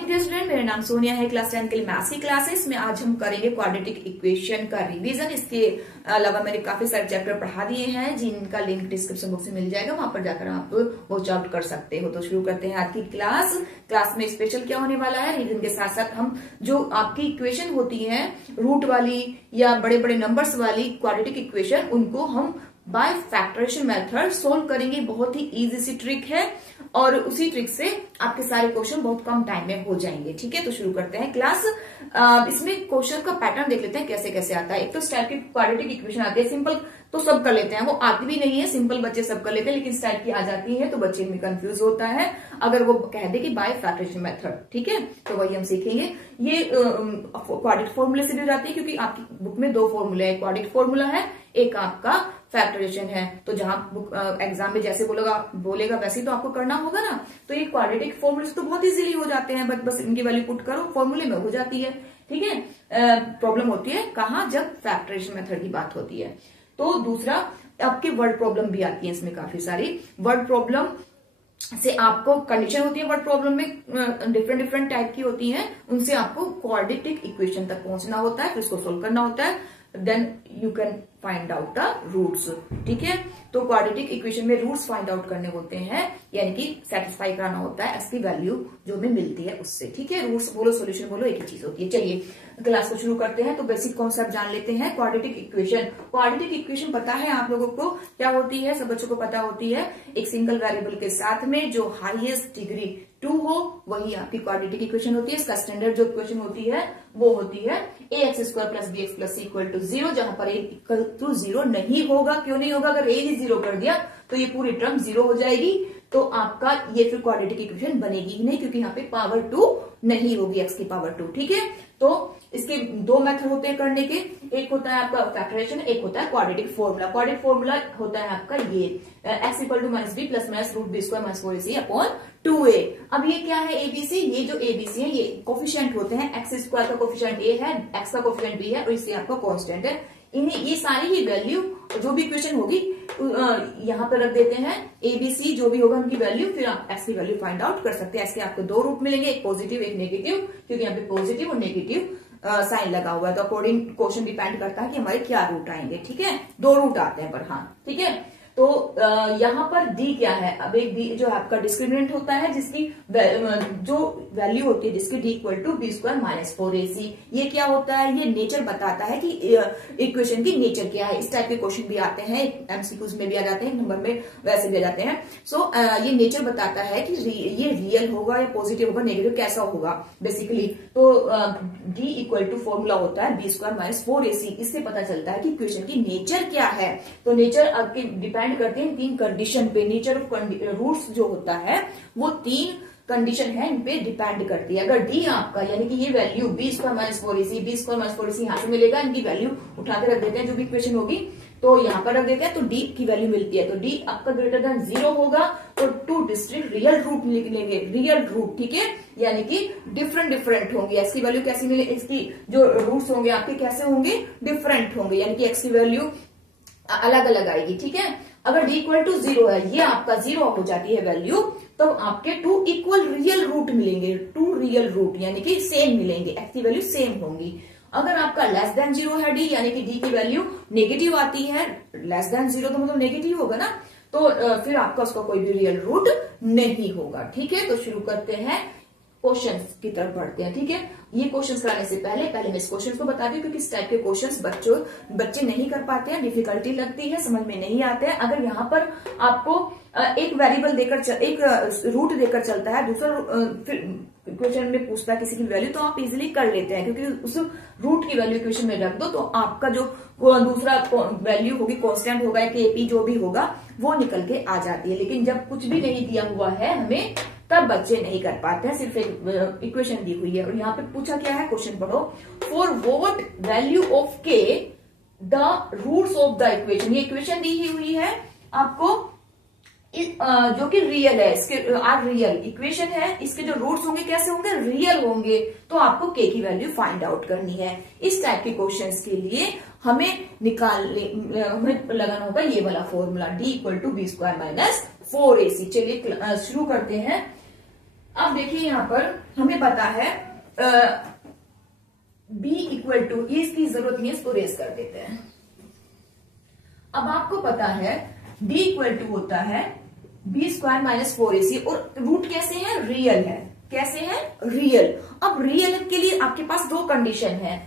Morning dear student, मेरा नाम सोनिया है। क्लास 10 के लिए मैथ्स की क्लासेस में आज हम करेंगे क्वाड्रेटिक इक्वेशन का रिवीजन। इसके अलावा मैंने काफी सारे चैप्टर पढ़ा दिए हैं जिनका लिंक डिस्क्रिप्शन बॉक्स में मिल जाएगा, वहां पर जाकर आप वॉच आउट कर सकते हो। तो शुरू करते हैं आज की क्लास में स्पेशल क्या होने वाला है, रिवीजन के साथ साथ हम जो आपकी इक्वेशन होती है रूट वाली या बड़े बड़े नंबर्स वाली क्वाड्रेटिक इक्वेशन, उनको हम बाय फैक्टराइजेशन मेथड सोल्व करेंगे। बहुत ही इजी सी ट्रिक है और उसी ट्रिक से आपके सारे क्वेश्चन बहुत कम टाइम में हो जाएंगे। ठीक है, तो शुरू करते हैं क्लास। इसमें क्वेश्चन का पैटर्न देख लेते हैं कैसे कैसे आता है। एक तो इस टाइप की क्वाड्रेटिक इक्वेशन आती है, सिंपल तो सब कर लेते हैं, वो आती भी नहीं है, सिंपल बच्चे सब कर लेते हैं, लेकिन इस टाइप की आ जाती है तो बच्चे में कंफ्यूज होता है अगर वो कह दे कि बाय फैक्टराइजेशन मेथड। ठीक है, तो वही हम सीखेंगे। ये क्वाड्रेटिक फॉर्मूले से भी हो जाती है क्योंकि आपकी बुक में दो फॉर्मूले है, क्वाड्रेटिक फॉर्मूला है, एक आपका फैक्टराइजेशन है। तो जहां एग्जाम में जैसे बोलेगा वैसे तो आपको करना होगा ना। तो ये क्वाड्रेटिक फॉर्मूले तो बहुत इजीली हो जाते हैं, बस इनकी वैल्यू पुट करो, फॉर्मूले में हो जाती है। ठीक है, प्रॉब्लम होती है कहां, जब फैक्टराइजेशन मेथड की बात होती है। तो दूसरा आपके वर्ड प्रॉब्लम भी आती है, इसमें काफी सारी वर्ड प्रॉब्लम से आपको कंडीशन होती है। वर्ड प्रॉब्लम में डिफरेंट टाइप की होती हैं, उनसे आपको क्वाड्रेटिक इक्वेशन तक पहुंचना होता है, फिर उसको सोल्व करना होता है, then you can find out the roots. ठीक है, तो क्वाड्रेटिक इक्वेशन में रूट्स फाइंड आउट करने होते हैं, यानी कि सेटिस्फाई कराना होता है एक्स की वैल्यू जो हमें मिलती है उससे। ठीक है, रूट्स बोलो सॉल्यूशन बोलो एक ही चीज होती है। चलिए क्लास को शुरू करते हैं। तो बेसिक कॉन्सेप्ट जान लेते हैं। क्वाड्रेटिक इक्वेशन, क्वाड्रेटिक इक्वेशन पता है आप लोगों को क्या होती है, सब बच्चों को पता होती है। एक सिंगल वेरिएबल के साथ में जो हाईएस्ट डिग्री 2 हो वही आपकी क्वाड्रेटिक इक्वेशन होती है। इसका स्टैंडर्ड जो इक्वेशन होती है वो होती है ax² + bx + c = 0, जहां पर a = 0 नहीं होगा। क्यों नहीं होगा? अगर a ही 0 कर दिया तो ये पूरी टर्म 0 हो जाएगी, तो आपका ये फिर क्वाड्रेटिक इक्वेशन बनेगी ही नहीं, क्योंकि यहाँ पे पावर 2 नहीं होगी, x की पावर 2। ठीक है, तो इसके दो मेथड होते हैं करने के, एक होता है आपका फैक्टराइजेशन, एक होता है क्वाड्रेटिक फॉर्मूला। क्वाड्रेटिक फॉर्मूला होता है आपका ये x = -b + √b² - 4ac/2a। अब ये क्या है abc, ये जो abc है ये कोफिशिएंट होते हैं। x² का कोफिशिएंट a है, x का कोफिशिएंट b है और इससे आपका कांस्टेंट है। इन्हें ये सारी ही वैल्यू जो भी इक्वेशन होगी यहाँ पर रख देते हैं, एबीसी जो भी होगा उनकी वैल्यू, फिर आप एक्स की वैल्यू फाइंड आउट कर सकते हैं। एक्स के आपको दो रूट मिलेंगे, एक पॉजिटिव एक नेगेटिव, क्योंकि यहाँ पे पॉजिटिव और नेगेटिव साइन लगा हुआ है, तो अकॉर्डिंग क्वेश्चन डिपेंड करता है कि हमारे क्या रूट आएंगे। ठीक है, दो रूट आते हैं पर हाँ। ठीक है, तो यहाँ पर डी क्या है, अब एक डी जो आपका डिस्क्रिमिनेंट होता है, जिसकी जो वैल्यू होती है जिसकी डी = b² - 4ac। ये क्या होता है, ये नेचर बताता है कि इक्वेशन की नेचर क्या है। इस टाइप के क्वेश्चन भी आते हैं, एमसीक्यूज में भी आ जाते हैं, नंबर में वैसे भी आ जाते हैं। सो ये नेचर बताता है कि ये रियल होगा या पॉजिटिव होगा, नेगेटिव कैसा होगा बेसिकली। तो डी = फॉर्मूला होता है b² - 4ac। इससे पता चलता है कि इक्वेशन की नेचर क्या है। तो नेचर आपके डिपेंड करते हैं तीन कंडीशन पे। नेचर ऑफ रूट्स जो होता है वो तीन कंडीशन है, इन पे डिपेंड करती है। अगर डी आपका यानी कि ये value b² - 4ac, b² - 4ac यहां से मिलेगा, इनकी वैल्यू उठा के रख देते हैं, जो भी इक्वेशन होगी तो यहां पर रख देते हैं, तो डी की वैल्यू मिलती है। तो डी आपका >0 होगा तो 2 डिस्ट्रिक्ट रियल रूट निकलेंगे, रियल रूट। ठीक है, यानी कि डिफरेंट होंगे। एक्स की वैल्यू कैसी मिले, इसकी जो रूट्स होंगे आपके कैसे होंगे, डिफरेंट होंगे, यानी कि एक्स की वैल्यू अलग अलग आएगी। ठीक है, अगर d = 0 है, ये आपका 0 हो जाती है वैल्यू, तो आपके 2 इक्वल रियल रूट मिलेंगे, 2 रियल रूट यानी कि सेम मिलेंगे, एक्स की वैल्यू सेम होंगी। अगर आपका <0 है डी, यानी कि डी की वैल्यू नेगेटिव आती है, <0 तो मतलब नेगेटिव होगा ना, तो फिर आपका उसका कोई भी रियल रूट नहीं होगा। ठीक है, तो शुरू करते हैं, क्वेश्चंस की तरफ बढ़ते हैं। ठीक है, ये क्वेश्चंस कराने से पहले मैं इस क्वेश्चंस को बता दूं, क्योंकि इस टाइप के क्वेश्चंस बच्चे नहीं कर पाते हैं, डिफिकल्टी लगती है, समझ में नहीं आते हैं। अगर यहाँ पर आपको एक वेरिएबल देकर एक रूट देकर चलता है, दूसरा क्वेश्चन में पूछता है किसी की वैल्यू, तो आप इजिली कर लेते हैं, क्योंकि उस रूट की वैल्यू इक्वेशन में रख दो तो आपका जो दूसरा वैल्यू होगी, कांस्टेंट होगा, केपी जो भी होगा, वो निकल के आ जाती है। लेकिन जब कुछ भी नहीं दिया हुआ है हमें, तब बच्चे नहीं कर पाते हैं, सिर्फ एक इक्वेशन दी हुई है। और यहाँ पे पूछा क्या है, क्वेश्चन पढ़ो। For what value of k the roots of the equation, ये इक्वेशन दी हुई है आपको, जो कि रियल है, इसके रियल इक्वेशन है, इसके जो रूट्स होंगे कैसे होंगे, रियल होंगे। तो आपको के की वैल्यू फाइंड आउट करनी है। इस टाइप के क्वेश्चंस के लिए हमें लगाना होगा ये वाला फॉर्मूला, d = b² - 4ac। चलिए शुरू करते हैं। अब देखिए यहाँ पर हमें पता है b इक्वल टू, ये इसकी जरूरत नहीं है, इसको रेस कर देते हैं। अब आपको पता है d इक्वल टू होता है b स्क्वायर माइनस 4ac, और रूट कैसे है, रियल है। कैसे है, रियल। अब रियल के लिए आपके पास दो कंडीशन है,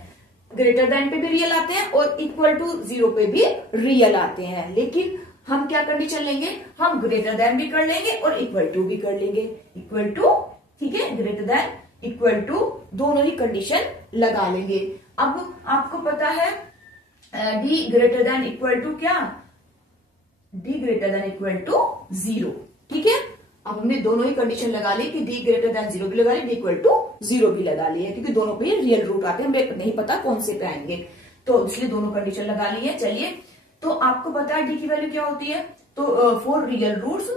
ग्रेटर देन पे भी रियल आते हैं और इक्वल टू 0 पे भी रियल आते हैं। लेकिन हम क्या कंडीशन लेंगे, हम ग्रेटर देन भी कर लेंगे और इक्वल टू भी कर लेंगे। इक्वल टू, ठीक है, ग्रेटर देन, इक्वल टू, दोनों ही कंडीशन लगा लेंगे। अब आपको पता है d greater than equal to क्या, d greater than equal to 0, ठीक है। अब हमने दोनों ही कंडीशन लगा ली कि d ग्रेटर देन 0 भी लगा ली, d इक्वल टू 0 भी लगा ली है, क्योंकि दोनों पे रियल रूट आते हैं, हमें नहीं पता कौन से पे आएंगे, तो इसलिए दोनों कंडीशन लगा ली है। चलिए, तो आपको पता है d की वैल्यू क्या होती है, तो 4 रियल रूट्स,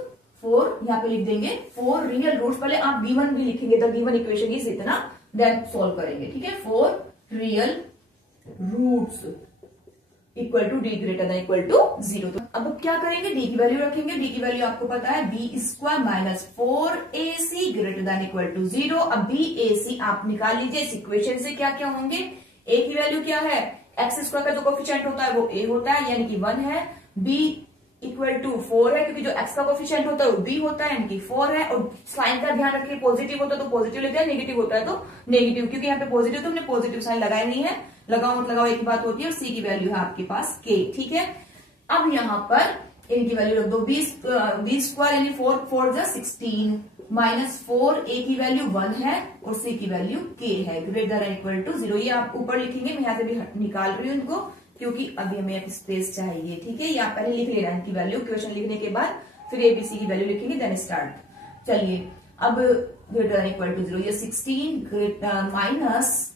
4 यहाँ पे लिख देंगे, 4 रियल रूट्स। पहले आप b1 भी लिखेंगे, तो b1 इक्वेशन इज इतना, देन सॉल्व करेंगे, ठीक है। 4 real roots equal to d greater than equal to 0। तो अब क्या करेंगे, d की वैल्यू रखेंगे। d की वैल्यू आपको पता है b square minus 4ac greater than equal to 0। अब b ac आप निकाल लीजिए इस इक्वेशन से, क्या क्या होंगे, a की वैल्यू क्या है, एक्स स्क्वायर का जो कोफिशिएंट होता है वो a होता है, यानी कि 1 है। b इक्वल टू 4 है, क्योंकि जो x का कोफिशिएंट होता है वो b होता है, यानी कि 4 है। और साइन का ध्यान रखिए, पॉजिटिव होता है तो पॉजिटिव लेते हैं, नेगेटिव होता है तो नेगेटिव, क्योंकि यहाँ पे पॉजिटिव तो हमने पॉजिटिव साइन लगाया नहीं है, लगाओ मत लगाओ एक बात होती है। और c की वैल्यू है आपके पास k, ठीक है। अब यहाँ पर इनकी वैल्यू रख दो, b स्क्वायर यानी 4 4 जा 16 माइनस 4, a की वैल्यू 1 है और c की वैल्यू k है, ग्रेटर देन इक्वल टू 0। ये आप ऊपर लिखेंगे, मैं यहाँ से भी निकाल रही हूँ इनको, क्योंकि अभी हमें एक स्पेस चाहिए, ठीक है। यहाँ पहले लिख लेना इनकी वैल्यू, क्वेश्चन लिखने के बाद फिर एबीसी की वैल्यू लिखेंगे, देन स्टार्ट। चलिए, अब ग्रेटर देन इक्वल टू 0, ये 16 माइनस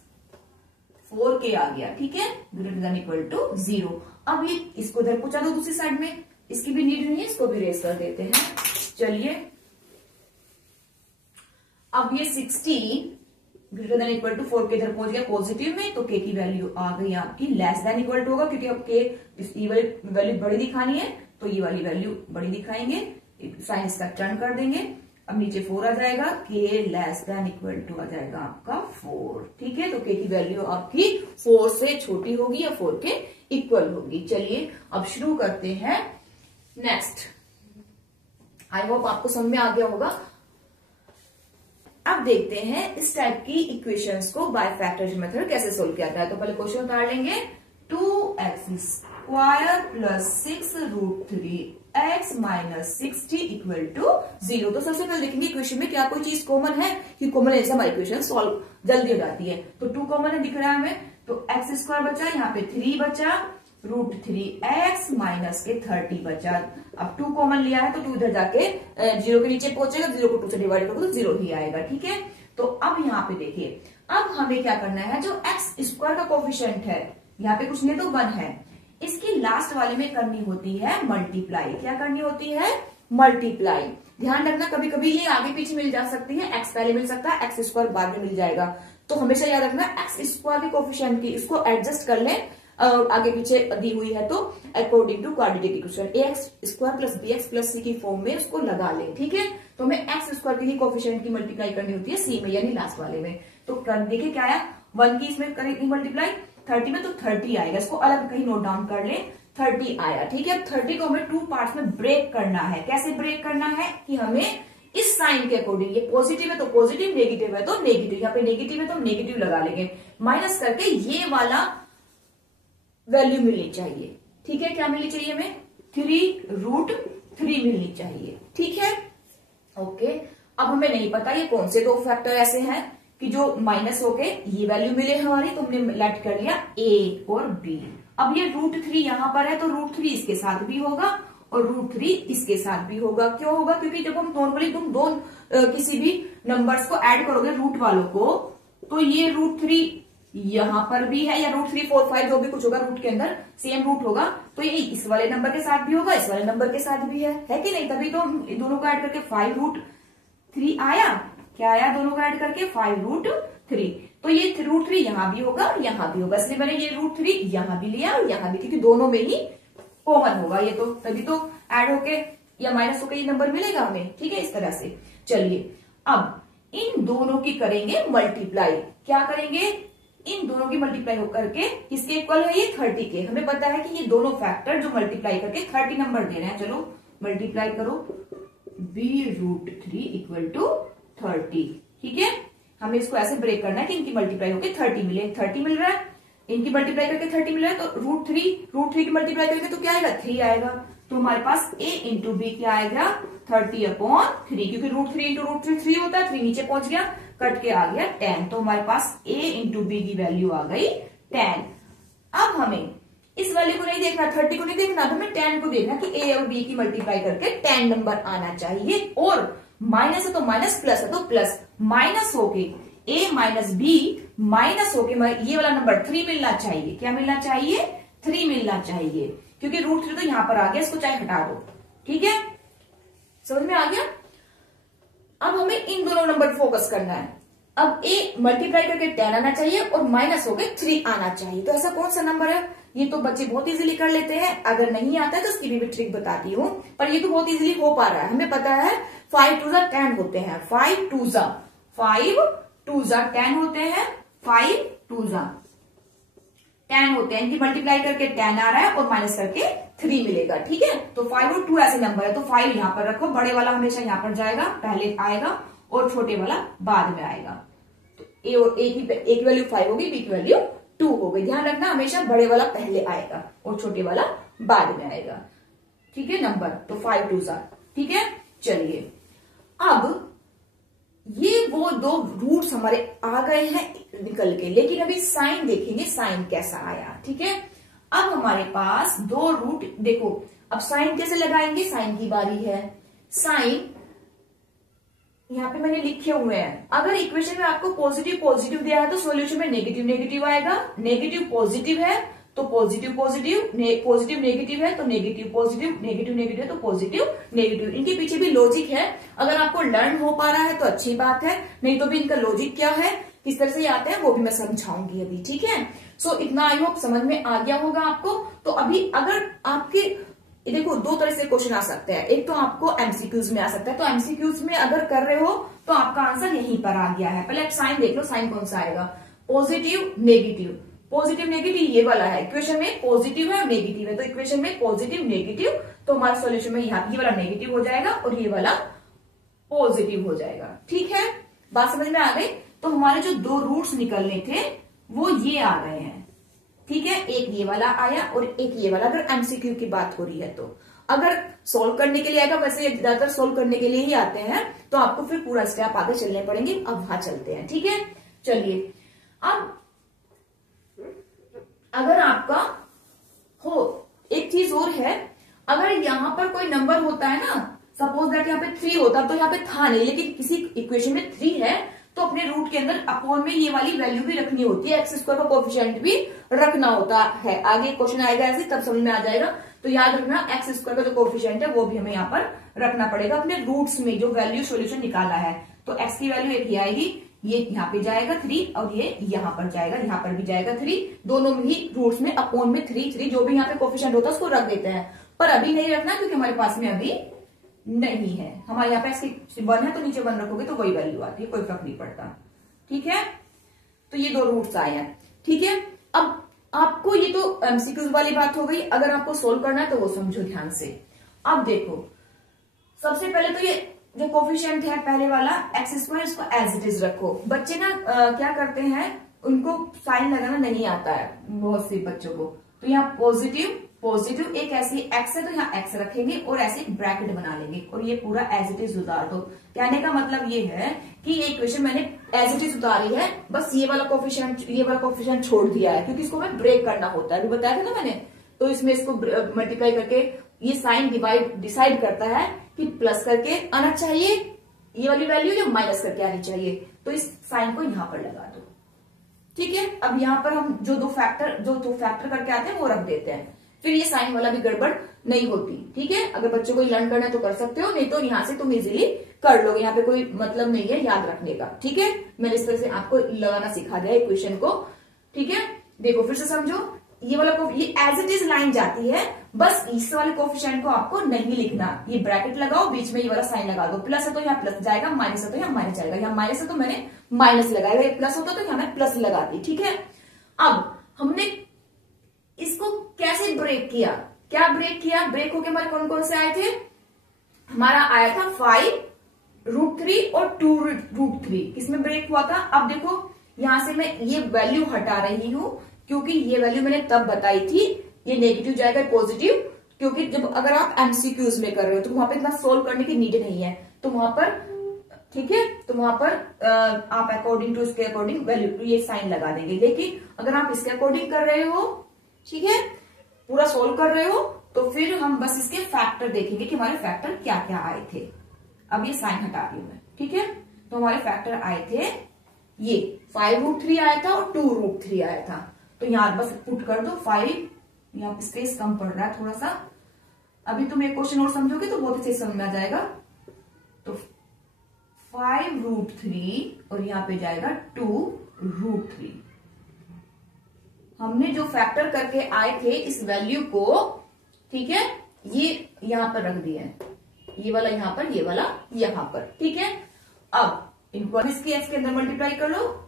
4k आ गया, ठीक है, ग्रेटर देन इक्वल टू 0। अब ये इसको इधर पहुंचा दो दूसरी साइड में, इसकी भी नीड नहीं है, इसको भी रेस कर देते हैं। चलिए, अब ये 16 ग्रेटर देन इक्वल टू 4 के इधर पहुंच गया पॉजिटिव में, तो k की वैल्यू आ गई आपकी लेस देन इक्वल टू होगा, क्योंकि अब k ये वाली वैल्यू बड़ी दिखानी है, तो ये वाली वैल्यू बड़ी दिखाएंगे, साइन इसका टर्न कर देंगे। अब नीचे 4 आ जाएगा, k less than equal to आ जाएगा आपका 4, ठीक है। तो k की वैल्यू आपकी 4 से छोटी होगी या 4 के इक्वल होगी। चलिए, अब शुरू करते हैं नेक्स्ट। आई होप आपको समझ में आ गया होगा। अब देखते हैं इस टाइप की इक्वेशंस को बाय फैक्टर्स मेथड कैसे सोल्व किया जाता है। तो पहले क्वेश्चन उतार लेंगे, 2x square plus 6 root 3x minus 60 equal to 0। तो सबसे पहले देखेंगे इक्वेशन में क्या कोई चीज कॉमन है, कि कॉमन है, हमारी इक्वेशन सॉल्व जल्दी हो जाती है। तो 2 कॉमन है दिख रहा है हमें, तो x स्क्वायर बचा, यहाँ पे 3 बचा, रूट 3x माइनस के 30 बचा। अब 2 कॉमन लिया है तो 2 इधर जाके 0 के नीचे पहुंचेगा, 0 को 2 से डिवाइड करोगे तो 0 ही आएगा, ठीक है। तो अब यहाँ पे देखिए, अब हमें क्या करना है, जो x स्क्वायर का कोफिशिएंट है, यहाँ पे कुछ नहीं तो 1 है, इसकी लास्ट वाले में करनी होती है मल्टीप्लाई। क्या करनी होती है, मल्टीप्लाई। ध्यान रखना, कभी कभी ये आगे पीछे मिल जा सकती है, x पहले मिल सकता है, x स्क्वायर बाद में मिल जाएगा, तो हमेशा याद रखना x स्क्वायर के कोफिशिएंट की इसको एडजस्ट कर लें, आगे पीछे दी हुई है तो according to quadratic equation ax square plus bx plus c की फॉर्म में उसको लगा लें, ठीक है। तो हमें x स्क्वायर की कोफिशिएंट की मल्टीप्लाई करनी होती है c में, यानी लास्ट वाले में। तो देखिए क्या आया, 1 की इसमें करेंगे मल्टीप्लाई 30 में, तो 30 आएगा, इसको अलग कहीं नोट डाउन कर ले, 30 आया, ठीक है। अब 30 को हमें 2 पार्ट्स में ब्रेक करना है। कैसे ब्रेक करना है, कि हमें इस साइन के अकॉर्डिंग, ये पॉजिटिव है तो पॉजिटिव, नेगेटिव है तो नेगेटिव, यहाँ पे नेगेटिव है तो नेगेटिव लगा लेंगे, माइनस करके ये वाला वैल्यू मिलनी चाहिए, ठीक है। क्या मिलनी चाहिए हमें, 3√3 मिलनी चाहिए, ठीक है, ओके। अब हमें नहीं पता ये कौन से 2 फैक्टर ऐसे हैं कि जो माइनस होके ये वैल्यू मिले हमारी, तो हमने लेट कर लिया a और b। अब ये √3 यहाँ पर है, तो √3 इसके साथ भी होगा और √3 इसके साथ भी होगा। क्यों होगा, क्योंकि जब हम नॉर्मली तुम दो किसी भी नंबर्स को ऐड करोगे रूट वालों को, तो ये √3 यहाँ पर भी है, या √3 4 5 जो भी कुछ होगा रूट के अंदर सेम रूट होगा, तो ये इस वाले नंबर के साथ भी होगा, इस वाले नंबर के साथ भी है कि नहीं। तभी तो दोनों को ऐड करके 5√3 आया। क्या आया, दोनों को ऐड करके 5√3। तो ये √3 यहाँ भी होगा, यहाँ भी होगा, इसलिए मैंने ये √3 यहाँ भी लिया और यहाँ भी, क्योंकि दोनों में ही कॉमन होगा ये, तो तभी तो ऐड होके या माइनस होके ये नंबर मिलेगा हमें, ठीक है, इस तरह से। चलिए, अब इन दोनों की करेंगे मल्टीप्लाई। क्या करेंगे? इन दोनों की मल्टीप्लाई करके किसके इक्वल है? ये 30 के। हमें पता है कि ये दोनों फैक्टर जो मल्टीप्लाई करके 30 नंबर दे रहे हैं। चलो मल्टीप्लाई करो, b√3 इक्वल टू 30। ठीक है, हमें इसको ऐसे ब्रेक करना है कि इनकी मल्टीप्लाई होकर 30 मिले। 30 मिल रहा है, इनकी मल्टीप्लाई करके 30 मिल रहा है, तो √3 की मल्टीप्लाई करेंगे तो क्या आएगा? 3 आएगा। तो हमारे पास a इंटू बी क्या आएगा? 30/3, क्योंकि √3 इंटू √3 3 होता है। 3 नीचे पहुंच गया, कट के आ गया 10। तो हमारे पास a इंटू बी की वैल्यू आ गई 10। अब हमें इस वैल्यू को नहीं देखना, 30 को नहीं देखना, हमें 10 को देखना कि a और b की मल्टीप्लाई करके 10 नंबर आना चाहिए। और माइनस है तो माइनस, प्लस है तो प्लस, माइनस होके a माइनस b माइनस होके ये वाला नंबर 3 मिलना चाहिए। क्या मिलना चाहिए? 3 मिलना चाहिए, क्योंकि √3 तो यहां पर आ गया, इसको चाहे हटा दो। ठीक है, समझ में आ गया? अब हमें इन दोनों नंबर फोकस करना है। अब a मल्टीप्लाई करके 10 आना चाहिए और माइनस होके 3 आना चाहिए। तो ऐसा कौन सा नंबर है? ये तो बच्चे बहुत इजीली कर लेते हैं। अगर नहीं आता है तो उसकी भी ट्रिक बताती हूँ, पर ये तो बहुत इजीली हो पा रहा है। हमें पता है 5 2 10 होते हैं। 5 2 10 होते हैं। 5 2 10 होते हैं। इनकी मल्टीप्लाई करके 10 आ रहा है और माइनस करके 3 मिलेगा। ठीक है, तो 5 और 2 ऐसे नंबर है, तो 5 यहां पर रखो। बड़े वाला हमेशा यहां पर जाएगा, पहले आएगा, और छोटे वाला बाद में आएगा। तो ए की वैल्यू 5 होगी, बी की वैल्यू 2 हो गई। ध्यान रखना, हमेशा बड़े वाला पहले आएगा और छोटे वाला बाद में आएगा। ठीक है, नंबर तो 5 2 ठीक है। चलिए, अब ये वो दो रूट्स हमारे आ गए हैं निकल के, लेकिन अभी साइन देखेंगे, साइन कैसा आया। ठीक है, अब हमारे पास दो रूट देखो। अब साइन कैसे लगाएंगे? साइन की बारी है। साइन यहाँ पे मैंने लिखे हुए हैं। अगर इक्वेशन में आपको पॉजिटिव पॉजिटिव दिया है तो सॉल्यूशन में नेगेटिव नेगेटिव आएगा। नेगेटिव पॉजिटिव है तो पॉजिटिव पॉजिटिव, पॉजिटिव नेगेटिव है तो नेगेटिव पॉजिटिव, नेगेटिव नेगेटिव तो पॉजिटिव नेगेटिव। इनके पीछे भी लॉजिक है। अगर आपको लर्न हो पा रहा है तो अच्छी बात है, नहीं तो भी इनका लॉजिक क्या है, किस तरह से आते हैं, वो भी मैं समझाऊंगी अभी। ठीक है, सो इतना आई होप समझ में आ गया होगा आपको। तो अभी अगर आपके देखो दो तरह से क्वेश्चन आ सकते हैं। एक तो आपको एमसीक्यूज में आ सकता है, तो एमसीक्यूज में अगर कर रहे हो तो आपका आंसर यहीं पर आ गया है। पहले आप साइन देख लो, साइन कौन सा आएगा? पॉजिटिव नेगेटिव, पॉजिटिव नेगेटिव ये वाला है। इक्वेशन में पॉजिटिव है और नेगेटिव है, तो इक्वेशन में पॉजिटिव नेगेटिव, तो हमारा सॉल्यूशन में यहाँ ये वाला नेगेटिव हो जाएगा और ये वाला पॉजिटिव हो जाएगा। ठीक है, बात समझ में आ गई? तो हमारे जो दो रूट्स निकलने थे वो ये आ गए हैं। ठीक है, एक ये वाला आया और एक ये वाला। अगर एमसीक्यू की बात हो रही है तो अगर सोल्व करने के लिए आएगा, वैसे ज्यादातर सोल्व करने के लिए ही आते हैं, तो आपको फिर पूरा स्टेप आगे चलने पड़ेंगे। अब वहां चलते हैं। ठीक है, चलिए। अब अगर आपका हो एक चीज और है, अगर यहां पर कोई नंबर होता है ना, सपोज दैट यहाँ पे 3 होता, तो यहाँ पे था नहीं, लेकिन किसी इक्वेशन में 3 है, तो अपने रूट के अंदर अपोन में ये वाली वैल्यू भी रखनी होती है, एक्स स्क्वायर का कोएफिशिएंट भी रखना होता है। आगे क्वेश्चन आएगा ऐसे, तब समझ में आ जाएगा। तो याद रखना, एक्स स्क्वायर का जो कोएफिशिएंट है वो भी हमें यहाँ पर रखना पड़ेगा अपने रूट्स में, जो वैल्यू सोल्यूशन निकाला है। तो एक्स की वैल्यू एक ही आएगी, ये यहाँ पे जाएगा 3 और ये यहाँ पर जाएगा, यहाँ पर भी जाएगा 3। दोनों में ही रूट्स में अपोन में 3 जो भी यहाँ पे कोएफिशिएंट होता है उसको रख देते हैं, पर अभी नहीं रखना क्योंकि हमारे पास में अभी नहीं है। हमारे यहाँ पे इसकी 1 है तो नीचे 1 रखोगे तो वही वैल्यू आती है, कोई फर्क नहीं पड़ता। ठीक है, तो ये दो रूट्स आए हैं। ठीक है, अब आपको ये तो एमसीक्यूज वाली बात हो गई। अगर आपको सोल्व करना है तो वो समझो ध्यान से। अब देखो, सबसे पहले तो ये जो कोफिशिएंट है पहले वाला एक्स स्क्वायर, इसको एज इट इज रखो। बच्चे ना क्या करते हैं, उनको साइन लगाना नहीं आता है बहुत से बच्चों को। तो यहाँ पॉजिटिव पॉजिटिव, एक ऐसी एक्स है तो यहाँ एक्स रखेंगे और ऐसे ब्रैकेट बना लेंगे और ये पूरा एज इट इज उतार दो। कहने का मतलब ये है कि ये इक्वेशन मैंने एज इट इज उतारी है, बस ये वाला कोफिशिएंट छोड़ दिया है क्योंकि इसको हमें ब्रेक करना होता है, अभी बताया था ना मैंने। तो इसमें इसको मल्टीप्लाई करके ये साइन डिसाइड करता है कि प्लस करके आना चाहिए ये वाली वैल्यू या माइनस करके आनी चाहिए। तो इस साइन को यहां पर लगा दो। ठीक है, अब यहां पर हम जो दो फैक्टर करके आते हैं वो रख देते हैं, फिर ये साइन वाला भी गड़बड़ नहीं होती। ठीक है, अगर बच्चों को लर्न करना है तो कर सकते हो, नहीं तो यहां से तुम इजीली कर लोगे। यहाँ पे कोई मतलब नहीं है याद रखने का। ठीक है, मैंने इस तरह से आपको लगाना सिखा दिया इक्वेशन को। ठीक है, देखो फिर से समझो। ये वाला ये एज इट इज लाइन जाती है, बस इस वाले कोफिशिएंट को आपको नहीं लिखना। ये ब्रैकेट लगाओ, बीच में ये वाला साइन लगा दो, प्लस है तो यहाँ प्लस जाएगा, माइनस है तो यहाँ माइनस जाएगा, यहाँ माइनस है तो मैंने माइनस लगाएगा, ये प्लस होता तो यहाँ मैं प्लस लगा दी। ठीक है, अब हमने इसको कैसे ब्रेक किया, क्या ब्रेक किया, ब्रेक होके हमारे कौन कौन से आए थे, हमारा आया था 5√3 और 2√3, किसमें ब्रेक हुआ था। अब देखो यहां से मैं ये वैल्यू हटा रही हूं, क्योंकि ये वैल्यू मैंने तब बताई थी, ये नेगेटिव जाएगा पॉजिटिव, क्योंकि जब अगर आप एमसीक्यूज में कर रहे हो तो वहां पे इतना सोल्व करने की नीड नहीं है, तो वहां पर ठीक है, तो वहां पर आप अकॉर्डिंग टू इसके अकॉर्डिंग वैल्यू ये साइन लगा देंगे। लेकिन अगर आप इसके अकॉर्डिंग कर रहे हो, ठीक है, पूरा सोल्व कर रहे हो, तो फिर हम बस इसके फैक्टर देखेंगे कि हमारे फैक्टर क्या क्या आए थे। अब ये साइन हटा रही हूं मैं, ठीक है, तो हमारे फैक्टर आए थे ये 5√3 आया था और 2√3 आया था, तो यहां बस पुट कर दो 5, यहाँ पे स्पेस कम पड़ रहा है थोड़ा सा, अभी तुम एक क्वेश्चन और समझोगे तो बहुत अच्छे समझ में आ जाएगा। तो 5√3 और यहाँ पे जाएगा 2√3। हमने जो फैक्टर करके आए थे इस वैल्यू को, ठीक है, ये यहां पर रख दिया है, ये वाला यहां पर, ये वाला यहां पर, ठीक है। अब इनको इसकी एक्स के अंदर मल्टीप्लाई कर लो,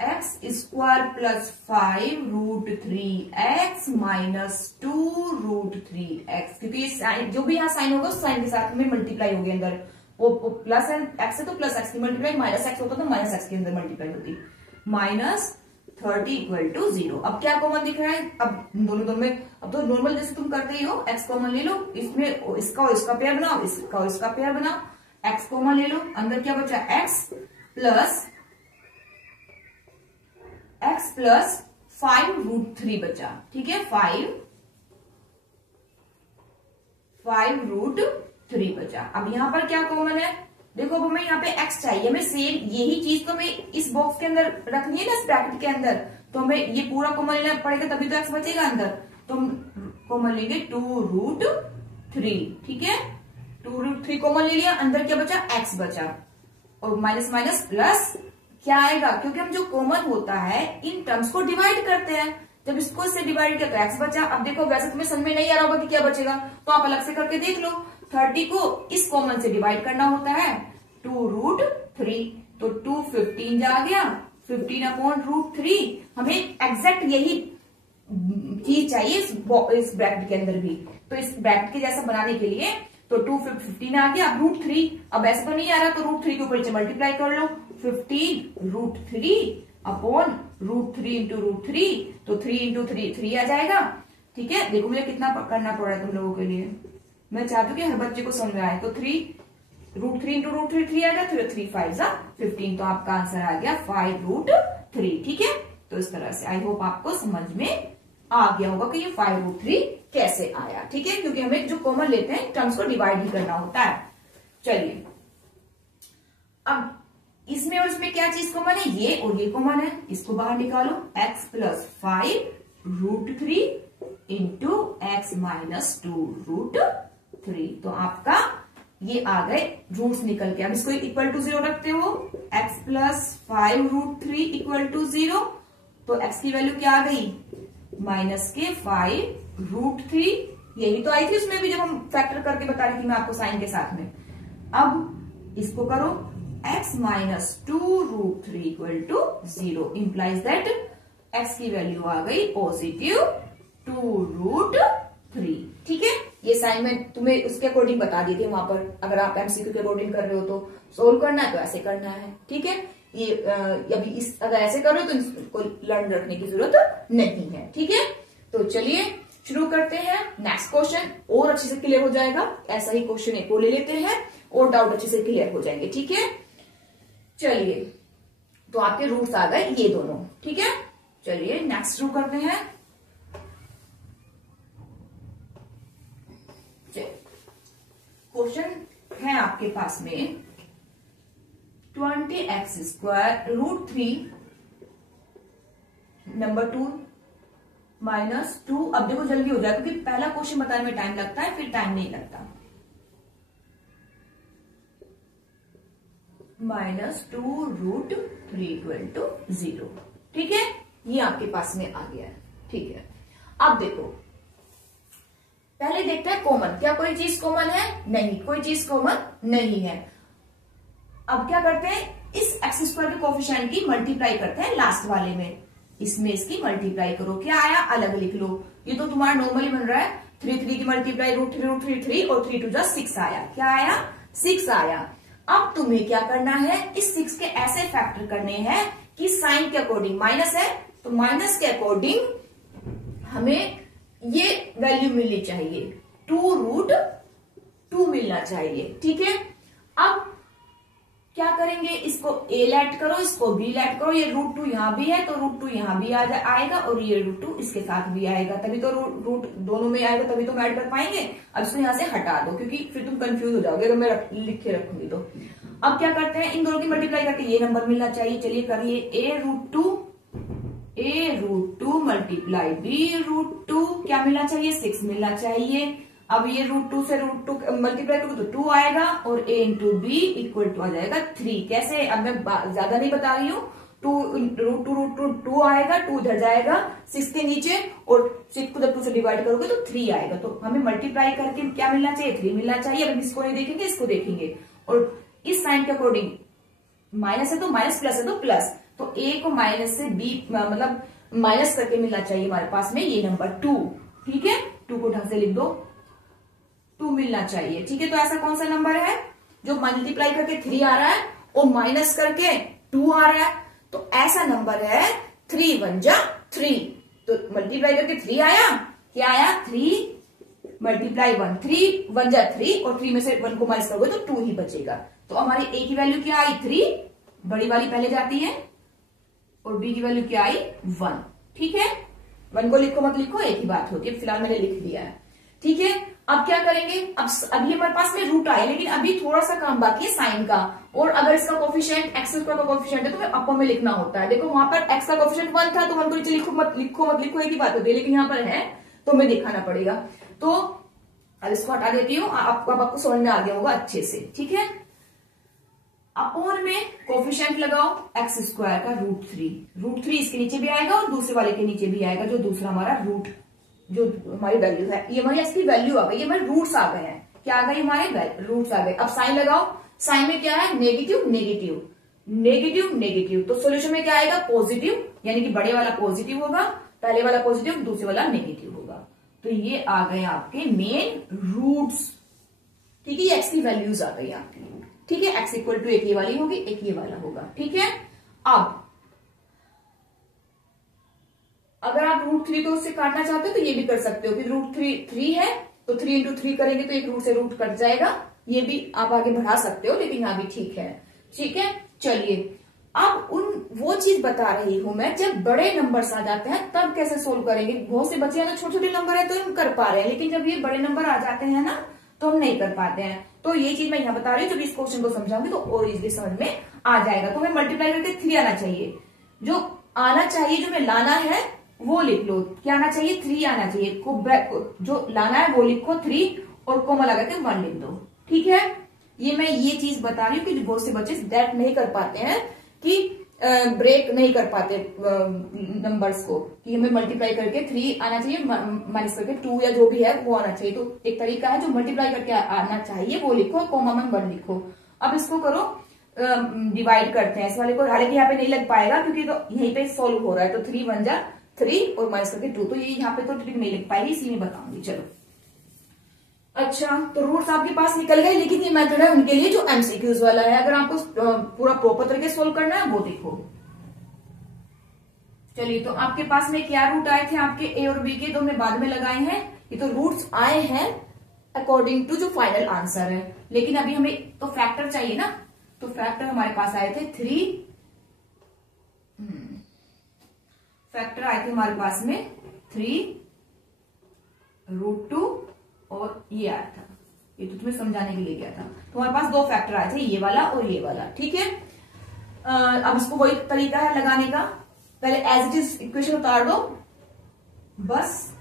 x² plus 5√3x minus 2√3x, क्योंकि ये साइन जो भी यहाँ साइन होगा उस साइन के साथ में मल्टीप्लाई होगी अंदर, वो प्लस एक्स है तो प्लस एक्स की मल्टीप्लाई, माइनस एक्स होता तो माइनस एक्स के अंदर मल्टीप्लाई होती, माइनस 30 = 0। अब क्या कॉमन दिख रहा है, अब दोनों में, अब तो नॉर्मल जैसे तुम करते ही हो, x कॉमन ले लो, इसमें इसका और इसका पेयर बनाओ, इसका और इसका पेयर बनाओ, x कॉमन ले लो, अंदर क्या बचा, x प्लस 5√3 बचा, ठीक है, 5√3 बचा। अब यहां पर क्या कॉमन है, देखो अब हमें यहाँ पे x चाहिए, हमें सेम यही चीज तो हमें इस बॉक्स के अंदर रखनी है ना, इस ब्रैकेट के अंदर, तो हमें ये पूरा कॉमन लेना पड़ेगा, तभी तो x बचेगा अंदर, तो हम कॉमन लेंगे 2√3, ठीक है, 2√3 कॉमन ले लिया, अंदर क्या बचा, x बचा, और माइनस माइनस प्लस क्या आएगा, क्योंकि हम जो कॉमन होता है इन टर्म्स को डिवाइड करते हैं, जब इसको इससे डिवाइड किया तो x बचा। अब देखो वैसे तुम्हें समझ में नहीं आ रहा होगा कि क्या बचेगा, तो आप अलग से करके देख लो, 30 को इस कॉमन से डिवाइड करना होता है, 2√3, तो 2 15 जा गया, 15/√3, हमें एग्जैक्ट यही चीज चाहिए इस ब्रैकेट के अंदर भी, तो इस ब्रैकेट के जैसा बनाने के लिए तो 2 15 आ गया, अब √3, अब ऐसे तो नहीं आ रहा, तो √3 के ऊपर मल्टीप्लाई कर लो, 15√3/√3 × √3, तो 3 × 3 3 आ जाएगा, ठीक है। देखो मुझे कितना करना पड़ रहा है तुम लोगों के लिए, मैं चाहती हूँ कि हर बच्चे को समझ में आए, तो √3 × √3 3 आएगा, 3 5 15, तो आपका आंसर आ गया 5√3, ठीक है। तो इस तरह से आई होप आपको समझ में आ गया होगा कि ये 5√3 कैसे आया, ठीक है, क्योंकि हमें जो कॉमन लेते हैं टर्म्स को डिवाइड ही करना होता है। चलिए अब इसमें और इसमें क्या चीज कॉमन है, ये और ये कॉमन है, इसको बाहर निकालो, x plus 5√3 into x minus 2√3, तो आपका ये आ गए रूट्स निकल के। अब इसको इक्वल टू 0 रखते हो, x प्लस 5√3 = 0, तो x की वैल्यू क्या आ गई, माइनस के 5√3, यही तो आई थी उसमें भी जब हम फैक्टर करके बता रही थी मैं आपको साइन के साथ में। अब इसको करो, x minus 2√3 = 0, implies that x की वैल्यू आ गई पॉजिटिव 2√3, ठीक है। ये साइन में तुम्हें उसके अकॉर्डिंग बता दी थी वहां पर, अगर आप एमसीक्यू के अकॉर्डिंग कर रहे हो तो सोल्व करना है तो ऐसे करना है, ठीक है। ये अभी इस अगर ऐसे कर रहे हो तो इसको लर्न रखने की जरूरत नहीं है, ठीक है। तो चलिए शुरू करते हैं, नेक्स्ट क्वेश्चन और अच्छे से क्लियर हो जाएगा, ऐसा ही क्वेश्चन एक और ले लेते हैं और डाउट अच्छे से क्लियर हो जाएंगे, ठीक है। चलिए तो आपके रूट्स आ गए ये दोनों, ठीक है। चलिए नेक्स्ट शुरू करते हैं। क्वेश्चन है आपके पास में 20x² √3 नंबर 2 माइनस 2। अब देखो जल्दी हो जाए क्योंकि पहला क्वेश्चन बताने में टाइम लगता है, फिर टाइम नहीं लगता। माइनस 2√3 = 0, ठीक है, ये आपके पास में आ गया है, ठीक है। अब देखो, पहले देखते हैं कॉमन, क्या कोई चीज कॉमन है? नहीं, कोई चीज कॉमन नहीं है। अब क्या करते हैं, इस एक्स स्क्वायर के कोफिशिएंट की मल्टीप्लाई करते हैं लास्ट वाले में, इसमें इसकी मल्टीप्लाई करो। क्या आया? अलग लिख लो। ये तो तुम्हारा नॉर्मली बन रहा है, 3 की मल्टीप्लाई √3 और 3 2 6 आया। क्या आया? 6 आया। अब तुम्हें क्या करना है, इस 6 के ऐसे फैक्टर करने हैं कि साइन के अकॉर्डिंग, माइनस है तो माइनस के अकॉर्डिंग हमें ये वैल्यू मिलनी चाहिए, 2√2 मिलना चाहिए। ठीक है, अब क्या करेंगे, इसको a लेट करो, इसको b लेट करो, ये √2 यहां भी है तो √2 यहां भी आएगा और ये √2 इसके साथ भी आएगा, तभी तो रूट दोनों में आएगा, तभी तो हम ऐड कर पाएंगे। अब इसको यहां से हटा दो क्योंकि फिर तुम कंफ्यूज हो जाओगे अगर मैं लिख के रखूंगी तो। अब क्या करते हैं, इन दोनों की मल्टीप्लाई करके ये नंबर मिलना चाहिए। चलिए करिए, a √2 मल्टीप्लाई b√2, क्या मिलना चाहिए? 6 मिलना चाहिए। अब ये √2 से √2 मल्टीप्लाई करोगे तो 2 आएगा और a into B equal to आ जाएगा 3। कैसे? अब मैं ज्यादा नहीं बता रही हूँ, √2 आएगा, 2 इधर जाएगा 6 के नीचे और 6 को जब 2 से डिवाइड करोगे तो 3 आएगा। तो हमें मल्टीप्लाई करके क्या मिलना चाहिए? 3 मिलना चाहिए। अब इसको नहीं देखेंगे, इसको देखेंगे, और इस साइन के अकॉर्डिंग माइनस है तो माइनस, प्लस है तो प्लस, तो a को माइनस से b मतलब माइनस करके मिलना चाहिए हमारे पास में ये नंबर 2। ठीक है, 2 को ढंग से लिख दो, 2 मिलना चाहिए। ठीक है, तो ऐसा कौन सा नंबर है जो मल्टीप्लाई करके 3 आ रहा है और माइनस करके 2 आ रहा है? तो ऐसा नंबर है 3 1 जा 3। तो मल्टीप्लाई करके 3 आया, क्या आया? 3 मल्टीप्लाई 1, 3 1 जा 3 और 3 में से 1 को माइनस करोगे तो 2 ही बचेगा। तो हमारी a की वैल्यू क्या आई? 3, बड़ी वाली पहले जाती है, और b की वैल्यू क्या आई? 1। ठीक है, 1 को लिखो मत लिखो एक ही बात होती है, फिलहाल मैंने लिख दिया है। ठीक है, अब क्या करेंगे, अब अभी हमारे पास में रूट आए, लेकिन अभी थोड़ा सा काम बाकी है साइन का। और अगर इसका कोफिशिएंट एक्स स्क्वायर का कोफिशिएंट है तो अपर में लिखना होता है। देखो वहां पर एक्स का कोफिशिएंट 1 था तो 1 को नीचे लिखो मत लिखो एक ही बात होती है, लेकिन यहाँ पर है तो हमें दिखाना पड़ेगा। तो अब इसको हटा देती हूँ, आपको समझ में आ गया होगा अच्छे से। ठीक है, अपोन में कोफिशिएंट लगाओ एक्स स्क्वायर का √3 इसके नीचे भी आएगा और दूसरे वाले के नीचे भी आएगा, जो दूसरा हमारा रूट जो हमारी वैल्यू है, ये हमारी इसकी वैल्यू आ गई, ये हमारे रूट्स आ गए हैं। क्या आ गए? हमारे रूट्स आ गए। अब साइन लगाओ, साइन में क्या है? नेगेटिव नेगेटिव नेगेटिव नेगेटिव, तो सोल्यूशन में क्या आएगा? पॉजिटिव, यानी कि बड़े वाला पॉजिटिव होगा, पहले वाला पॉजिटिव, दूसरे वाला नेगेटिव होगा। तो ये आ गए आपके मेन रूट्स। ठीक है, एक्स की वैल्यूज आ गई आपकी। ठीक है, एक्स इक्वल टू एक ये वाली होगी, एक ये वाला होगा। ठीक है, अब अगर आप √3 को उससे काटना चाहते हो तो ये भी कर सकते हो कि √3 है तो 3 इंटू 3 करेंगे तो एक रूट से रूट कट जाएगा, ये भी आप आगे बढ़ा सकते हो, लेकिन यहाँ भी ठीक है। ठीक है, चलिए अब वो चीज बता रही हूं मैं, जब बड़े नंबर्स आ जाते हैं तब कैसे सोल्व करेंगे। बहुत से बच्चे ना छोटे छोटे नंबर है तो हम कर पा रहे हैं, लेकिन जब ये बड़े नंबर आ जाते हैं ना तो हम नहीं कर पाते हैं। तो ये चीज मैं यहाँ बता रही हूँ, जब इस क्वेश्चन को समझाऊंगी तो और इजीली समझ में आ जाएगा। तो हमें मल्टीप्लाई करके 3 आना चाहिए, जो आना चाहिए, जो हमें लाना है वो लिख लो। क्या आना चाहिए? 3 आना चाहिए। जो लाना है वो लिखो 3 और कोमा लगा के 1 लिख दो। ठीक है, ये मैं ये चीज बता रही हूँ कि बहुत से बच्चे दैट नहीं कर पाते हैं, कि ब्रेक नहीं कर पाते नंबर्स को, कि हमें मल्टीप्लाई करके 3 आना चाहिए, माइनस करके 2 या जो भी है वो आना चाहिए। तो एक तरीका है, जो मल्टीप्लाई करके आना चाहिए वो लिखो, कोमा में 1 लिखो। अब इसको करो, डिवाइड करते हैं इस वाले को, हालांकि यहाँ पे नहीं लग पाएगा क्योंकि तो यहीं पे सोल्व हो रहा है। तो 3 1 जा 3 और माइनस करके 2, तो ये यहाँ पे तो ट्रिक नहीं लिख पाएगी, इसीलिए बताऊंगी। चलो अच्छा, तो रूट्स आपके पास निकल गए, लेकिन ये मेथड है उनके लिए जो एमसीक्यूज वाला है। अगर आपको पूरा प्रॉपर तरीके से सोल्व करना है वो देखो। चलिए, तो आपके पास में क्या रूट आए थे आपके ए और बी के, तो हमने बाद में लगाए हैं। ये तो रूट्स आए हैं अकॉर्डिंग टू जो फाइनल आंसर है, लेकिन अभी हमें तो फैक्टर चाहिए ना। तो फैक्टर हमारे पास आए थे 3, फैक्टर आए थे हमारे पास में 3 √2 और ये आया था, ये तो तुम्हें समझाने के लिए गया था। तो हमारे पास 2 फैक्टर आए थे, ये वाला और ये वाला। ठीक है, अब इसको वही तरीका है लगाने का, पहले एज इट इज इक्वेशन उतार दो, बस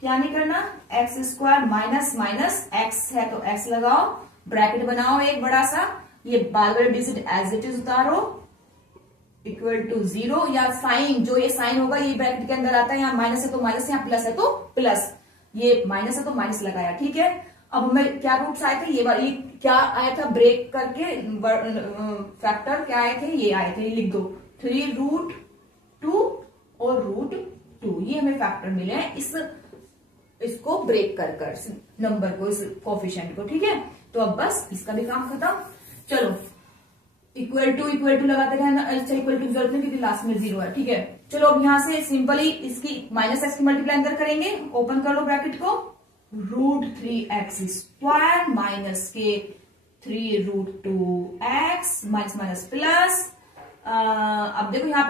क्या नहीं करना, x square minus minus x है तो एक्स लगाओ, ब्रैकेट बनाओ एक बड़ा सा, ये बार डिजिट एज इट इज उतारो, इक्वल टू 0 या साइन, जो ये साइन होगा ये ब्रैकेट के अंदर आता है, यहाँ माइनस है तो माइनस, यहाँ प्लस है तो प्लस, ये माइनस है तो माइनस लगाया, ठीक है। अब हमें क्या रूट्स आए थे, ये क्या आया था ब्रेक करके फैक्टर क्या आए थे, ये आए थे, लिख दो 3√2 और √2, ये हमें फैक्टर मिले हैं इसको ब्रेक कर नंबर को, इस कोफिशिएंट को, ठीक है। तो अब बस इसका भी काम खत्म। चलो इक्वल टू लगाते रहना, अच्छा इक्वल टू जरूरत नहीं क्योंकि लास्ट में 0 है, ठीक है। चलो अब यहां से सिंपली इसकी -x की मल्टीप्लाई अंदर करेंगे, ओपन कर लो ब्रैकेट को, √3x² माइनस के 3√2x माइनस प्लस। अब देखो यहाँ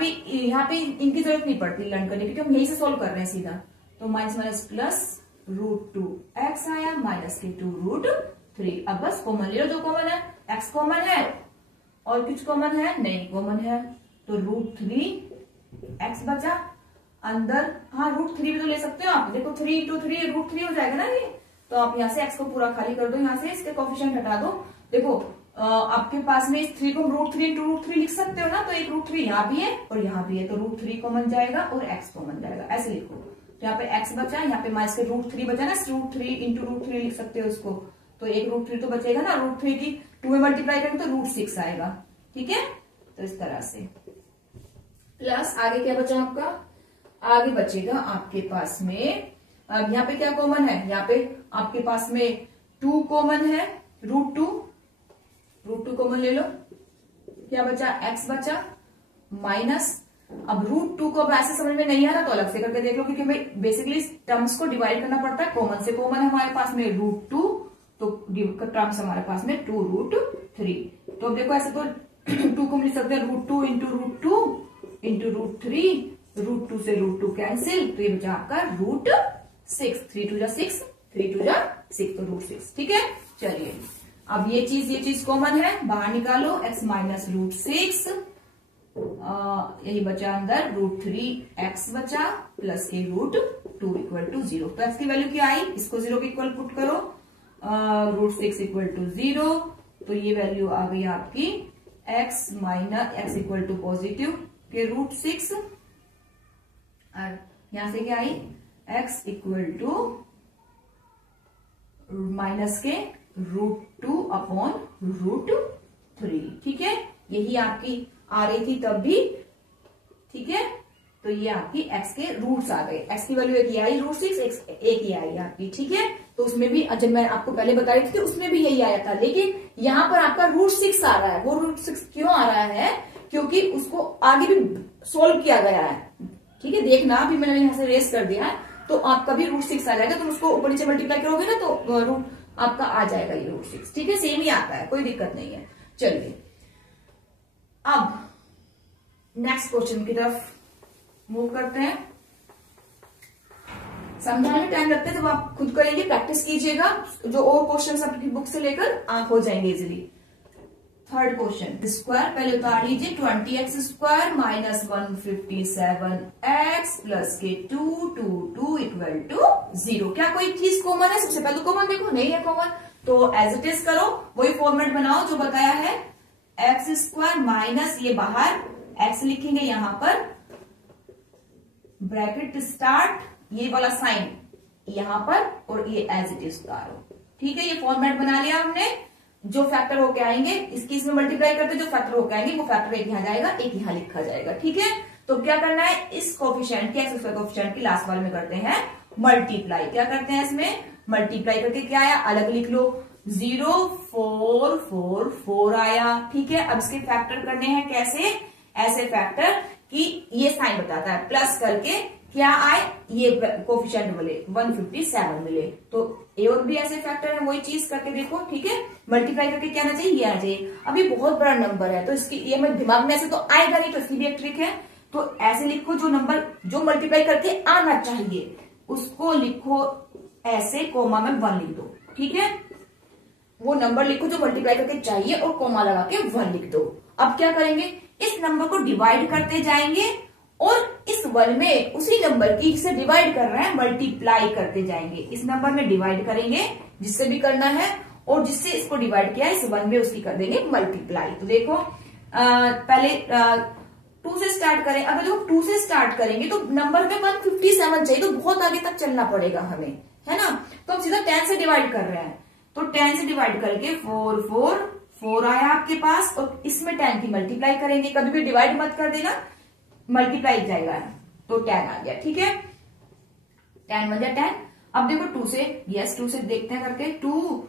पे इनकी जरूरत नहीं पड़ती लर्न करने की क्योंकि हम यहीं से सोल्व कर रहे हैं सीधा, तो माइनस प्लस √2x आया माइनस के 2√3। अब बस कॉमन ले लो, जो कॉमन है, x कॉमन है और कुछ कॉमन है नहीं, कॉमन है, तो √3x बचा अंदर, हाँ √3 भी तो ले सकते हो आप, देखो 3 × 3 √3 हो जाएगा ना ये, तो आप यहाँ से x को पूरा खाली कर दो, यहाँ से इसके कोफिशिएंट हटा दो। देखो आपके पास में इस 3 को √3 × √3 लिख सकते हो ना, तो एक √3 यहाँ भी है और यहाँ भी है, तो √3 कॉमन जाएगा और x कॉमन जाएगा, ऐसे लिखो। तो यहाँ पे x बचा, यहाँ पे माइनस के √3 बचा ना, √3 × √3 लिख सकते हो उसको, तो एक √3 तो बचेगा ना, √3 की 2 में मल्टीप्लाई करेंगे तो √6 आएगा, ठीक है। तो इस तरह से प्लस आगे क्या बचा आपका, आगे बचेगा आपके पास में, अब यहाँ पे क्या कॉमन है, यहाँ पे आपके पास में 2 कॉमन है, √2 कॉमन ले लो, क्या बचा, x बचा माइनस, अब √2 को अब ऐसे समझ में नहीं आ रहा तो अलग से करके देख लो, क्योंकि हमें बेसिकली टर्म्स को डिवाइड करना पड़ता है, कॉमन से कॉमन है हमारे पास में √2, तो टर्म्स हमारे पास में 2√3। तो अब देखो ऐसे तो 2 को लिख सकते हैं √2 × √2 × √3, √2 से √2 कैंसिल, तो ये बचा आपका √6, 3 × 6, 3 × 6, तो √6, ठीक है। चलिए अब ये चीज कॉमन है, बाहर निकालो, x माइनस √6, यही बचा अंदर, √3x बचा प्लस के √2 इक्वल टू 0। तो x की वैल्यू क्या आई, इसको 0 के इक्वल पुट करो, √6 इक्वल टू 0, तो ये वैल्यू आ गई आपकी x minus x equal to positive के √6, और यहां से क्या आई, x इक्वल टू माइनस के √2 अपॉन √3, ठीक है। यही आपकी आ रही थी तब भी, ठीक है। तो ये आपकी x के रूट्स आ गए, x की वैल्यू एक ही आई √6, एक ही आई आपकी, ठीक है। तो उसमें भी जब मैं आपको पहले बता रही थी उसमें भी यही आया था, लेकिन यहाँ पर आपका √6 आ रहा है। वो √6 क्यों आ रहा है, क्योंकि उसको आगे भी सोल्व किया गया है, ठीक है। देखना अभी मैंने यहाँ से रेस कर दिया है, तो आपका भी √6 आ जाएगा, तुम उसको ऊपर नीचे मल्टीप्लाई करोगे ना तो रूट आपका आ जाएगा ये √6, ठीक है। सेम ही आता है, कोई दिक्कत नहीं है। चलिए अब नेक्स्ट क्वेश्चन की तरफ मूव करते हैं। समझाने में टाइम लगता है, जब आप खुद करेंगे प्रैक्टिस कीजिएगा, जो और क्वेश्चन आपकी बुक से लेकर हो जाएंगे इजिली। थर्ड क्वेश्चन, स्क्वायर पहले उतार लीजिए, 20x² माइनस 157x प्लस के 222 इक्वल टू 0। क्या कोई चीज कॉमन है, सबसे पहले कॉमन देखो, नहीं है कॉमन, तो एज इट इज करो, वही फॉर्मेट बनाओ जो बताया है, x² माइनस, ये बाहर x लिखेंगे यहां पर, ब्रैकेट स्टार्ट, ये वाला साइन यहां पर, और ये एज इट इज उतारो, ठीक है। ये फॉर्मेट बना लिया हमने, जो फैक्टर होके आएंगे इसकी इसमें मल्टीप्लाई करते, जो फैक्टर होके आएंगे वो फैक्टर एक यहाँ जाएगा, एक यहाँ लिखा जाएगा, ठीक है। तो क्या करना है, इस कोफिशिएंट की, x² कोफिशिएंट की लास्ट वाले में करते हैं मल्टीप्लाई। क्या करते हैं, इसमें मल्टीप्लाई करके क्या आया, अलग लिख लो, 0,444 आया, ठीक है। अब इसके फैक्टर करने हैं कैसे, ऐसे फैक्टर कि ये साइन बताता है, प्लस करके क्या आए, ये कोफिशिएंट वाले 157 मिले, तो ए और बी ऐसे फैक्टर है, वही चीज करके देखो, ठीक है। मल्टीप्लाई करके क्या आना चाहिए, ये आना चाहिए। अब ये बहुत बड़ा नंबर है, तो इसकी ये मैं दिमाग में ऐसे तो आएगा नहीं, तो इसकी भी एक ट्रिक है, तो ऐसे लिखो, जो नंबर जो मल्टीप्लाई करके आना चाहिए उसको लिखो ऐसे, कोमा में 1 लिख दो, ठीक है। वो नंबर लिखो जो मल्टीप्लाई करके चाहिए और कोमा लगा के 1 लिख दो। अब क्या करेंगे, इस नंबर को डिवाइड करते जाएंगे और इस 1 में उसी नंबर की जिसे डिवाइड कर रहे हैं मल्टीप्लाई करते जाएंगे। इस नंबर में डिवाइड करेंगे जिससे भी करना है, और जिससे इसको डिवाइड किया इस 1 में उसकी कर देंगे मल्टीप्लाई। तो देखो पहले 2 से स्टार्ट करें, अगर देखो 2 से स्टार्ट करेंगे तो नंबर में 157 चाहिए, तो बहुत आगे तक चलना पड़ेगा हमें, है ना। तो हम सीधा 10 से डिवाइड कर रहे हैं, तो 10 से डिवाइड करके 4 4 4 आया आपके पास, और इसमें 10 की मल्टीप्लाई करेंगे, कभी भी डिवाइड मत कर देना, मल्टीप्लाई जाएगा, तो 10 आ गया, ठीक है। 10 बन जाए 10। अब देखो 2 से, यस 2 से देखते हैं करके, 2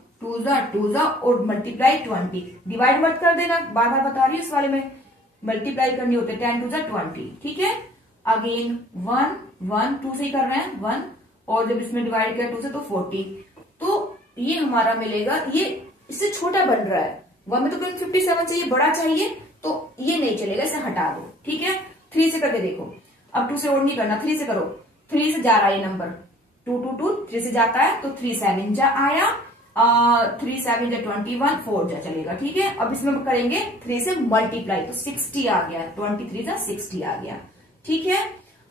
जा और मल्टीप्लाई 20, डिवाइड मत कर देना, बार बार बता रही हूँ इस वाले में मल्टीप्लाई करनी होते हैं, 10 2 जा 20, ठीक है। अगेन 1 1 2 से ही कर रहे हैं 1, और जब इसमें डिवाइड किया 2 से तो 40, तो ये हमारा मिलेगा, ये इससे छोटा बन रहा है, 1 में तो 57 चाहिए, बड़ा चाहिए, तो ये नहीं चलेगा, इसे हटा दो, ठीक है। 3 से करके देखो, अब 2 से और नहीं करना, 3 से करो, 3 से जा रहा है ये नंबर, 2 2 2 3 से जाता है, तो 3 7 जा आया, 3 7 जा 21, 4 जा चलेगा, ठीक है। अब इसमें करेंगे 3 से मल्टीप्लाई, तो 60 आ गया, 23 जा 60 आ गया, ठीक है।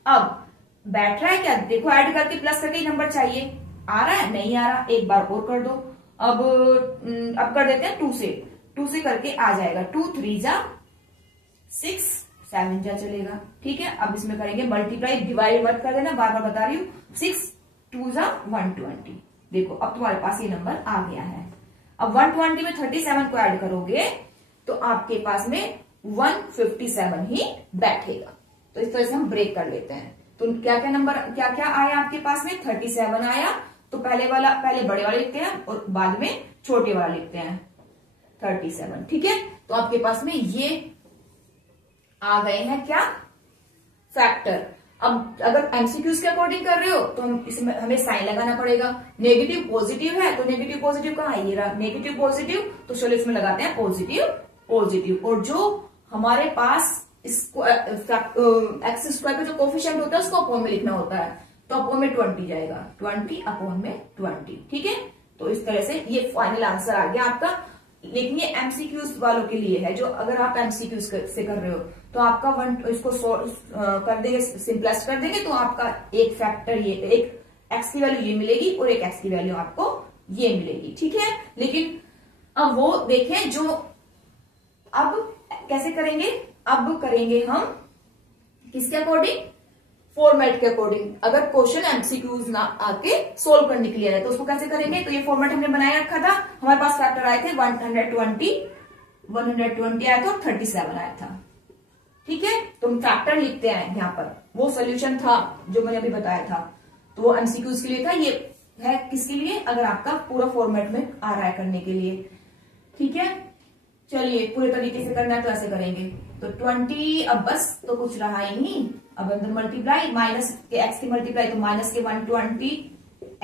अब बैठ रहा है क्या, देखो ऐड करके प्लस करके नंबर चाहिए, आ रहा है नहीं आ रहा, एक बार और कर दो। अब कर देते हैं 2 से करके आ जाएगा, 2 3 जा 6 7 जा चलेगा, ठीक है। अब इसमें करेंगे मल्टीप्लाई, डिवाइड मत कर देना, बार बार बता रही हूँ, 6 2 जा 120, देखो अब तुम्हारे पास ये नंबर आ गया है। अब 120 में 37 को ऐड करोगे तो आपके पास में 157 ही बैठेगा, तो इस तरह से हम ब्रेक कर लेते हैं। तो क्या क्या नंबर, क्या क्या आया आपके पास में, 37 आया, तो पहले बड़े वाले लिखते हैं और बाद में छोटे वाला लिखते हैं 37, ठीक है। तो आपके पास में ये आ गए हैं क्या, फैक्टर। अब अगर एमसीक्यूज के अकॉर्डिंग कर रहे हो तो हम इसमें हमें साइन लगाना पड़ेगा, नेगेटिव पॉजिटिव है तो नेगेटिव पॉजिटिव कहाँ है, ये रहा नेगेटिव पॉजिटिव, तो चलो इसमें लगाते हैं पॉजिटिव, और जो हमारे पास इसको एक्स स्क्वायर का जो कोफिशिएंट होता है उसको अपॉन में लिखना होता है, तो अपॉन में 20 जाएगा, 20 अपॉन में 20, ठीक है। तो इस तरह से ये फाइनल आंसर आ गया आपका। लेकिन ये एमसीक्यूज वालों के लिए है, जो अगर आप एमसीक्यूज से कर रहे हो तो आपका इसको कर देंगे, सिंपलेस्ट कर देंगे, तो आपका एक फैक्टर ये, एक एक्स की वैल्यू ये मिलेगी और एक एक्स की वैल्यू आपको ये मिलेगी, ठीक है। लेकिन अब वो देखें जो अब कैसे करेंगे, अब करेंगे हम किसके अकॉर्डिंग, फॉर्मेट के अकॉर्डिंग। अगर क्वेश्चन एमसीक्यूज ना आके सोल्व करने के लिए है तो उसको कैसे करेंगे, तो ये फॉर्मेट हमने बनाया रखा था, हमारे पास फैक्टर आए थे 120 आया था और 37 आया था, ठीक है। तो हम फैक्टर लिखते हैं यहाँ पर, वो सोल्यूशन था जो मैंने अभी बताया था, तो वो एमसीक्यूज के लिए था, ये है किसके लिए, अगर आपका पूरा फॉर्मेट में आ रहा है करने के लिए, ठीक है। चलिए पूरे तरीके से करना है तो ऐसे करेंगे, तो 20, अब बस तो कुछ रहा ही नहीं, अब अंदर मल्टीप्लाई, माइनस के एक्स की मल्टीप्लाई, तो माइनस के 120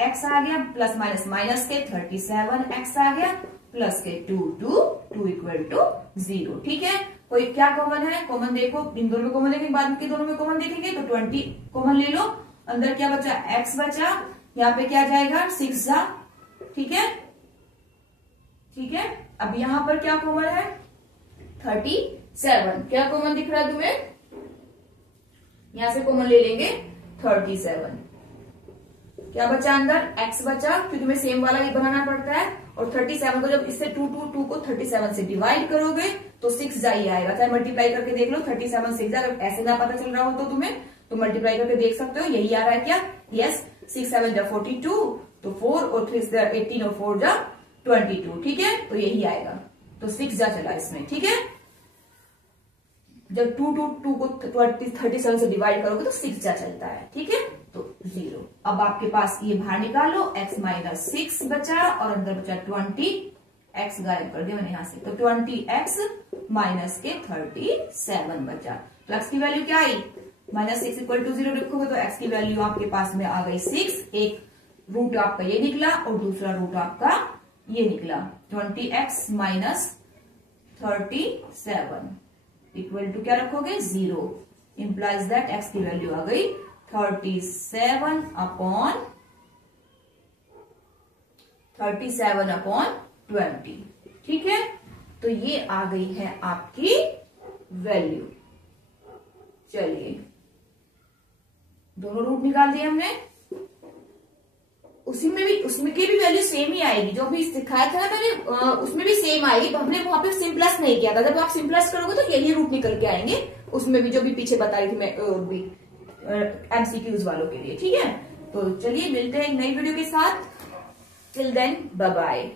एक्स आ गया, प्लस माइनस के 37 एक्स आ गया, प्लस के 2 इक्वल टू 0, ठीक है। कोई क्या कॉमन है, कॉमन देखो, इन दोनों में कॉमन देखेंगे, बाद के दोनों में कॉमन देखेंगे, तो 20 कॉमन ले लो, अंदर क्या बचा, एक्स बचा, यहाँ पे क्या जाएगा 6 जा, ठीक है, ठीक है। अब यहां पर क्या कॉमन है, 37, क्या कॉमन दिख रहा है तुम्हें, यहां से कॉमन ले लेंगे 37, क्या बचा अंदर, x बचा, क्योंकि हमें सेम वाला ही बनाना पड़ता है, और 37 को जब इससे 2 को 37 से डिवाइड करोगे तो 6 जा ही आएगा, चाहे मल्टीप्लाई करके देख लो, 37 6 जा, अगर ऐसे ना पता चल रहा हो तो तुम्हें, तो मल्टीप्लाई करके देख सकते हो, यही आ रहा है क्या, यस, 6 7 जा 42, तो 4 और 3 जा 18 और 4 जा 22, ठीक है, तो यही आएगा, तो 6 जा चला इसमें, ठीक है। जब 2 को 37 से डिवाइड करोगे तो 6 जा चलता है, ठीक है, तो 0। अब आपके पास ये बाहर निकालो, x माइनस 6 बचा और अंदर बचा 20, x गायब कर दिया मैंने यहां से, तो 20x माइनस के 37 बचा, तो x की वैल्यू क्या आई, -6 इक्वल टू 0 लिखोगे तो x की वैल्यू आपके पास में आ गई 6, एक रूट आपका ये निकला और दूसरा रूट आपका ये निकला, 20x माइनस 37 इक्वल टू क्या रखोगे 0, इंप्लाइज दैट x की वैल्यू आ गई 37 अपॉन 20, ठीक है। तो ये आ गई है आपकी वैल्यू। चलिए दोनों रूट निकाल दिए हमने, उसमें की भी वैल्यू सेम ही आएगी, जो भी सिखाया था मैंने उसमें भी सेम आएगी। हमने वहां पे सिंप्लेस नहीं किया था, जब आप सिंप्लेस करोगे तो यही रूट निकल के आएंगे, उसमें भी जो भी पीछे बता रही थी मैं एमसीक्यूज वालों के लिए। ठीक है, तो चलिए मिलते हैं एक नई वीडियो के साथ। Till then bye bye.